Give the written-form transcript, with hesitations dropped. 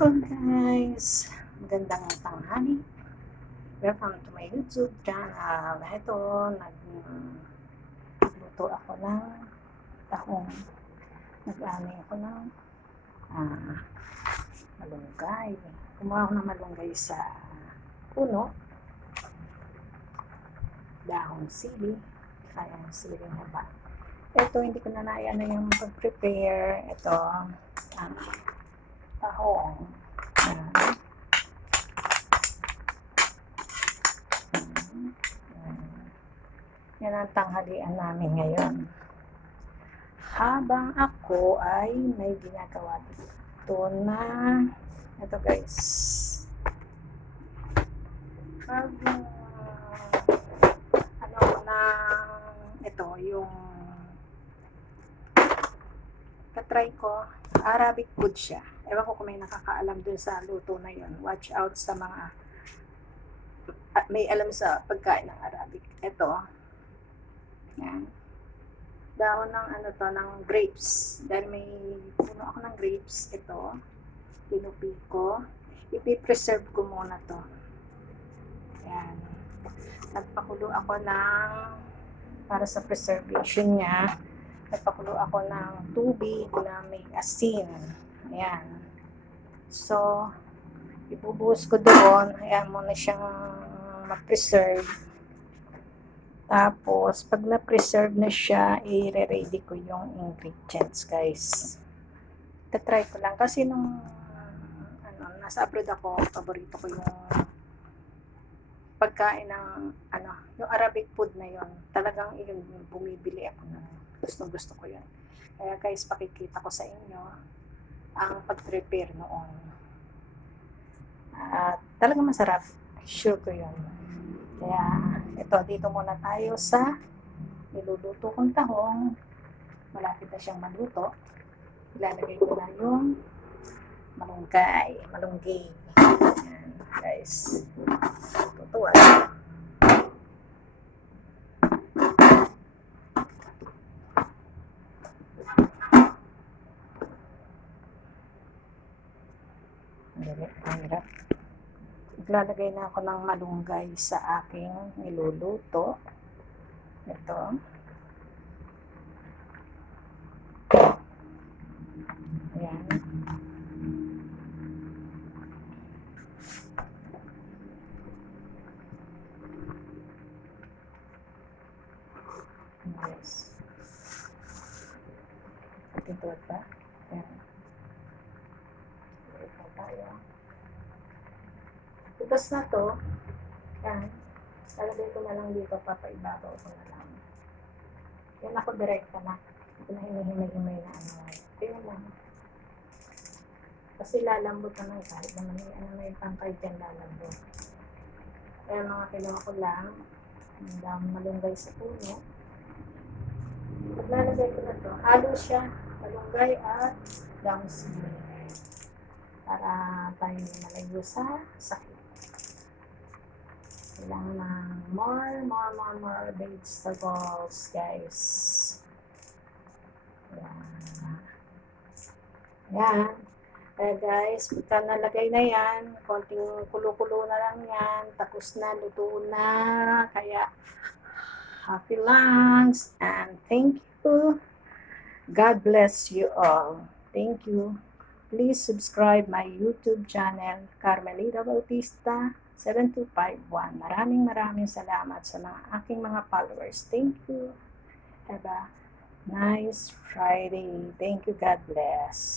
Hello guys, magandang tanghali. Welcome to my YouTube channel. Ito, nagluto ako ng tahong. Nag-ani ako ng malunggay. Kumuha ako ng malunggay sa puno, dahong sili, kaya ang sili na ba. Ito, hindi ko na naiano yung pag-prepare. Ito, tahong. Yan ang tanghalian namin ngayon. Habang ako ay may ginagawa dito na ito guys. Habang ano na ito yung katry ko, Arabic food siya. Ewan ko kung may nakakaalam dun sa luto na yun. Watch out sa mga may alam sa pagkain ng Arabic. Ito, yan. Dahon ng ano to, ng grapes. Dahil may puno ako ng grapes, ito, pinupi ko. Ipipreserve ko muna to. Yan. Nagpakulo ako ng, para sa preservation niya, nagpakulo ako ng tubig na may asin. Ayan. So, ibubuhos ko doon. Ayan muna siyang ma-preserve. Tapos, pag na-preserve na siya, i-ready ko yung ingredients, guys. Tatry ko lang. Kasi nung nasa abroad ako, paborito ko yung pagkain ng yung Arabic food na yon. Talagang yun, bumibili ako na gusto ko yun. Kaya guys, pakikita ko sa inyo ang pag-prepare noon. Talagang masarap. Sure ko yun. Kaya, ito, dito muna tayo sa niluluto kong tahong. Malapit na siyang maluto. Ilalagay ko na yung malunggay. Ayan, guys. Tutuwa. Ang hirap. Maglalagay na ako ng malunggay sa aking niluluto. Ito. Ayan. Yes. Ito ba? Ayan. Ito tayo. Tapos na to, yan, talagay ko na lang dito, papaibabaw ko na lang. Yan ako direkta na. Ito na hinihimay-himay na ano. Kaya lang. Kasi lalambot naman kahit naman may pangkay dyan lalambot. Kaya mga kinuha ko lang, ang dami malunggay sa puno. Pag nalagay ko na to, halo siya, malunggay at dahong sili. Para tayo malayo sa sakit. Kailangan ng more vegetables, guys. Yan. Kaya guys, pagka nalagay na yan, konting kulo-kulo na lang yan, tapos na, luto na. Kaya, happy lunch, and thank you. God bless you all. Thank you. Please subscribe my YouTube channel, Carmelita Bautista 7251. Maraming salamat sa mga aking mga followers. Thank you. Have a nice Friday. Thank you. God bless.